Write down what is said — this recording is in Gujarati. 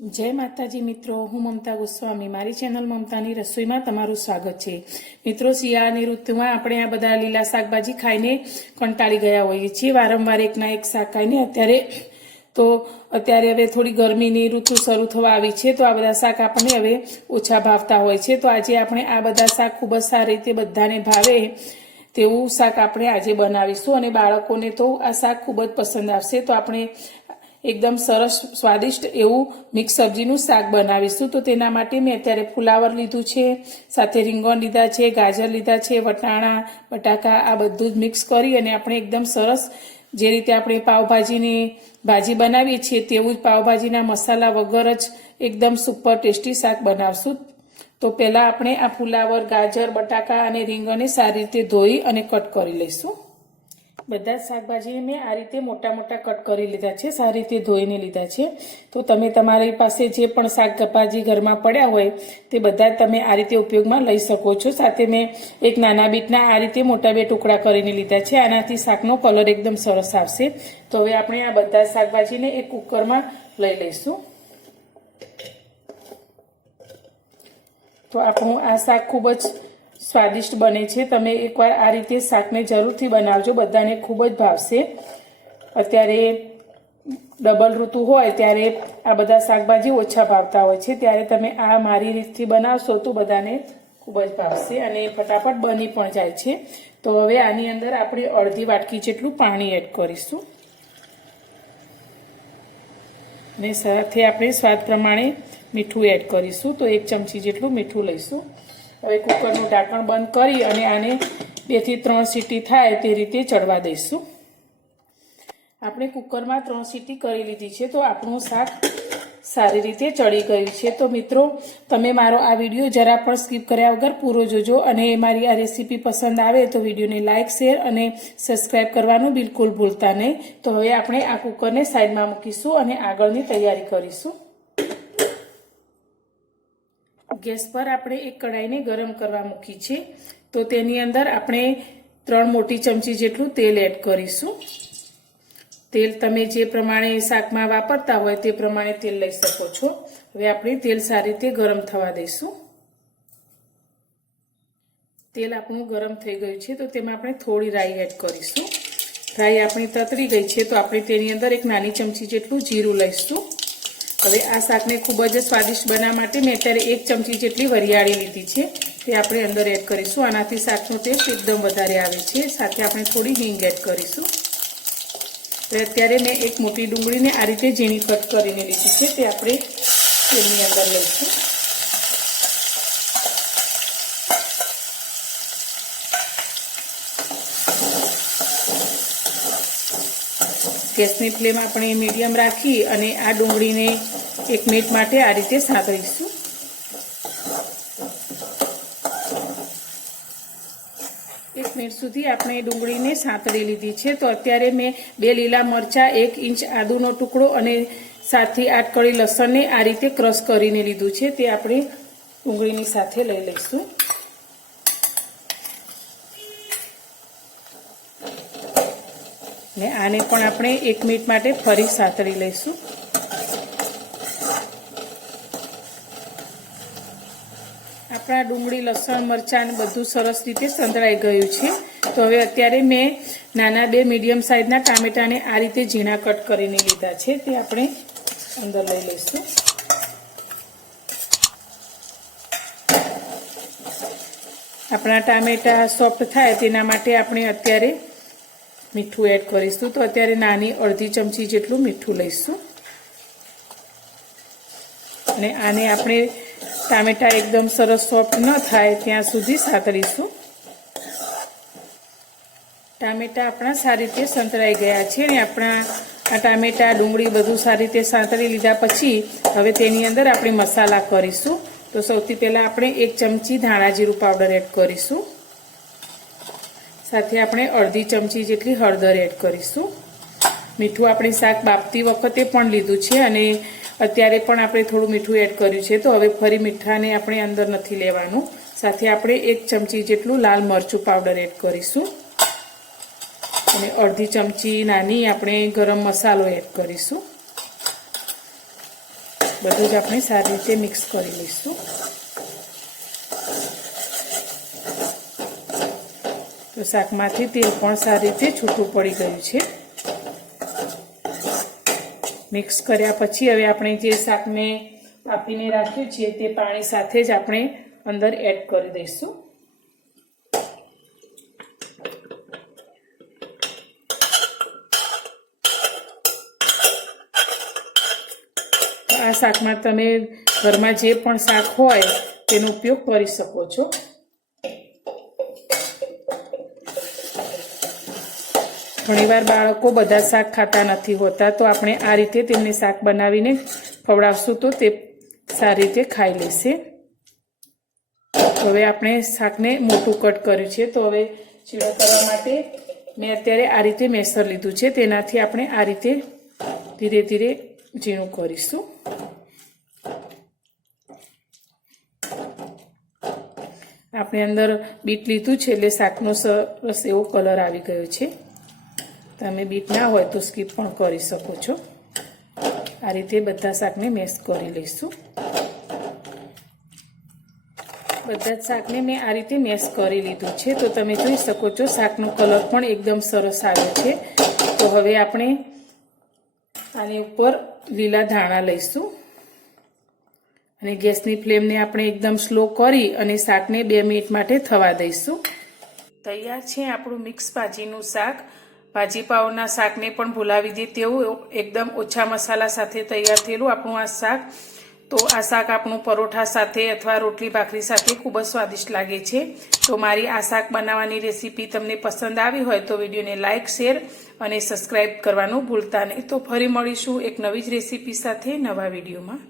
જય માતાજી મિત્રો, હું મમતા ગોસ્વામી. મારી ચેનલ મમતાની રસોઈમાં તમારું સ્વાગત છે. મિત્રો શિયાળાની ઋતુમાં આપણે આ બધા લીલા શાકભાજી ખાઈને કંટાળી ગયા હોઈએ છીએ. વારંવાર એકના એક શાક ખાઈને અત્યારે તો અત્યારે હવે થોડી ગરમીની ઋતુ શરૂ થવા આવી છે, તો આ બધા શાક આપણને હવે ઓછા ભાવતા હોય છે. તો આજે આપણે આ બધા શાક ખૂબ જ સારી રીતે બધાને ભાવે તેવું શાક આપણે આજે બનાવીશું અને બાળકોને તો આ શાક ખૂબ જ પસંદ આવશે. તો આપણે એકદમ સરસ, સ્વાદિષ્ટ એવું મિક્સ સબ્જીનું શાક બનાવીશું. તો તેના માટે મેં અત્યારે ફુલાવર લીધું છે, સાથે રીંગણ લીધા છે, ગાજર લીધા છે, વટાણા, બટાકા, આ બધું જ મિક્સ કરી અને આપણે એકદમ સરસ જે રીતે આપણે પાવભાજીની ભાજી બનાવીએ છીએ તેવું જ પાવભાજીના મસાલા વગર જ એકદમ સુપર ટેસ્ટી શાક બનાવશું. તો પહેલાં આપણે આ ફુલાવર, ગાજર, બટાકા અને રીંગણને સારી રીતે ધોઈ અને કટ કરી લઈશું. બધા જ શાકભાજીને મેં આ રીતે મોટા મોટા કટ કરી લીધા છે, સારી રીતે ધોઈને લીધા છે. તો તમે તમારી પાસે જે પણ શાકભાજી ઘરમાં પડ્યા હોય, તે બધા તમે આ રીતે ઉપયોગમાં લઈ શકો છો. સાથે મેં એક નાના બીટના આ રીતે મોટા બે ટુકડા કરીને લીધા છે. આનાથી શાકનો કલર એકદમ સરસ આવશે. તો હવે આપણે આ બધા શાકભાજીને એક કુકરમાં લઈ લઈશું. તો આપણું આ શાક ખૂબ જ સ્વાદિષ્ટ બને છે. તમે એકવાર આ રીતે શાકને જરૂરથી બનાવજો. બધાને ખૂબ જ ભાવશે. અત્યારે ડબલ ઋતુ હોય ત્યારે આ બધા શાકભાજી ઓછા ભાવતા હોય છે. ત્યારે તમે આ મારી રીતથી બનાવશો તો બધાને ખૂબ જ ભાવશે અને ફટાફટ બની પણ જાય છે. તો હવે આની અંદર આપણે અડધી વાટકી જેટલું પાણી એડ કરીશું. અને સાથે આપણે સ્વાદ પ્રમાણે મીઠું એડ કરીશું. તો એક ચમચી જેટલું મીઠું લઈશું. હવે કુકરનું ઢાંકણ બંધ કરી અને આને બેથી ત્રણ સીટી થાય તે રીતે ચડવા દઈશું. આપણે કુકરમાં ત્રણ સીટી કરી લીધી છે તો આપણું શાક સારી રીતે ચડી ગયું છે. તો મિત્રો, તમે મારો આ વીડિયો જરા પણ સ્કીપ કર્યા વગર પૂરો જોજો અને મારી આ રેસીપી પસંદ આવે તો વિડીયોને લાઇક શેર અને સબસ્ક્રાઈબ કરવાનું બિલકુલ ભૂલતા નહીં. તો હવે આપણે આ કુકરને સાઈડમાં મૂકીશું અને આગળની તૈયારી કરીશું. ગેસ પર આપણે એક કઢાઈને ગરમ કરવા મૂકી છે. તો તેની અંદર આપણે ત્રણ મોટી ચમચી જેટલું તેલ એડ કરીશું. તેલ તમે જે પ્રમાણે શાકમાં વાપરતા હોય તે પ્રમાણે તેલ લઈ શકો છો. હવે આપણે તેલ સારી રીતે ગરમ થવા દઈશું. તેલ આપણું ગરમ થઈ ગયું છે, તો તેમાં આપણે થોડી રાઈ એડ કરીશું. રાઈ આપણી તતરી ગઈ છે, તો આપણે તેની અંદર એક નાની ચમચી જેટલું જીરું લઈશું. હવે આ શાકને ખૂબ જ સ્વાદિષ્ટ બનાવવા માટે મેં અત્યારે એક ચમચી જેટલી વરિયાળી લીધી છે. તે આપણે અંદર એડ કરીશું. આનાથી શાકનો ટેસ્ટ એકદમ વધારે આવે છે. સાથે આપણે થોડી હિંગ એડ કરીશું. હવે અત્યારે મેં એક મોટી ડુંગળીને આ રીતે ઝીણી કટ કરીને લીધી છે. તે આપણે તેલની અંદર લઈશું. ગેસની ફ્લેમ આપણે મીડિયમ રાખી અને આ ડુંગળીને એક મિનિટ માટે આ રીતે સાંતળીશું એક મિનિટ સુધી આપણે ડુંગળીને સાંતળી લીધી છે. તો અત્યારે મેં બે લીલા મરચાં, એક ઇંચ આદુનો ટુકડો અને સાતથી આઠ કળી લસણને આ રીતે ક્રશ કરીને લીધું છે. તે આપણે ડુંગળીની સાથે લઈ લઈશું. ને આને પણ આપણે એક મિનિટ માટે ફરી સાતળી લઈશું. આપણા ડુંગળી, લસણ, મરચાં બધું સરસ રીતે સંતળાઈ ગયું છે. તો હવે અત્યારે મેં નાના બે મીડિયમ સાઇઝના ટામેટાને આ રીતે ઝીણા કટ કરીને લીધા છે. તે આપણે અંદર લઈ લઈશું. આપણા ટામેટા સોફ્ટ થાય તેના માટે આપણે અત્યારે મીઠું એડ કરીશું. તો અત્યારે નાની અડધી ચમચી જેટલું મીઠું લઈશું. અને આને આપણે ટામેટા એકદમ સરસ સોફ્ટ ન થાય ત્યાં સુધી સાતળીશું ટામેટા આપણા સારી રીતે સંતળાઈ ગયા છે અને આપણા આ ટામેટા, ડુંગળી બધું સારી રીતે સાંતળી લીધા પછી હવે તેની અંદર આપણે મસાલા કરીશું. તો સૌથી પહેલાં આપણે એક ચમચી ધાણા જીરું પાવડર એડ કરીશું. સાથે આપણે અડધી ચમચી જેટલી હળદર એડ કરીશું. મીઠું આપણે શાક બાફતી વખતે પણ લીધું છે અને અત્યારે પણ આપણે થોડું મીઠું એડ કર્યું છે, તો હવે ફરી મીઠાને આપણે અંદર નથી લેવાનું. સાથે આપણે એક ચમચી જેટલું લાલ મરચું પાવડર એડ કરીશું. અને અડધી ચમચી નાની આપણે ગરમ મસાલો એડ કરીશું. બધું જ આપણે સારી રીતે મિક્સ કરી લઈશું. તો શાકમાંથી તેલ પણ સારી રીતે છૂટું પડી ગયું છે. મિક્સ કર્યા પછી હવે આપણે જે શાકને કાપીને રાખ્યું છે તે પાણી સાથે જ આપણે અંદર એડ કરી દઈશું. આ શાકમાં તમે ઘરમાં જે પણ શાક હોય તેનો ઉપયોગ કરી શકો છો. ઘણીવાર બાળકો બધા શાક ખાતા નથી હોતા, તો આપણે આ રીતે તેમને શાક બનાવીને ખવડાવશું તો તે સારી રીતે ખાઈ લેશે. હવે આપણે શાકને મોટું કટ કર્યું છે, તો હવે ચીડો કરવા માટે મેં અત્યારે આ રીતે મેસર લીધું છે, તેનાથી આપણે આ રીતે ધીરે ધીરે ઝીણું કરીશું. આપણે અંદર બીટ લીધું છે, એટલે શાકનો સરસ એવો કલર આવી ગયો છે. તમે બીટ ના હોય તો સ્કીપ પણ કરી શકો છો. આ રીતે બધા શાકને મેશ કરી લઈશું. બધા જ શાકને મેં આ રીતે મેશ કરી લીધું છે. તો તમે જોઈ શકો છો શાકનો કલર પણ એકદમ સરસ આવ્યો છે. તો હવે આપણે આની ઉપર લીલા ધાણા લઈશું. અને ગેસની ફ્લેમને આપણે એકદમ સ્લો કરી અને શાકને બે મિનિટ માટે થવા દઈશું. તૈયાર છે આપણું મિક્સ ભાજીનું શાક. ભાજી પાવના શાકને પણ ભૂલાવી દે તેવું એકદમ ઓછા મસાલા સાથે તૈયાર થયેલું આપણું આ શાક. તો આ શાક આપણું પરોઠા સાથે અથવા રોટલી ભાખરી સાથે ખૂબ જ સ્વાદિષ્ટ લાગે છે. તો મારી આ શાક બનાવવાની રેસીપી તમને પસંદ આવી હોય તો વિડીયોને લાઇક, શેર અને સબસ્ક્રાઈબ કરવાનું ભૂલતા નહીં. તો ફરી મળીશું એક નવી જ રેસીપી સાથે નવા વિડીયોમાં.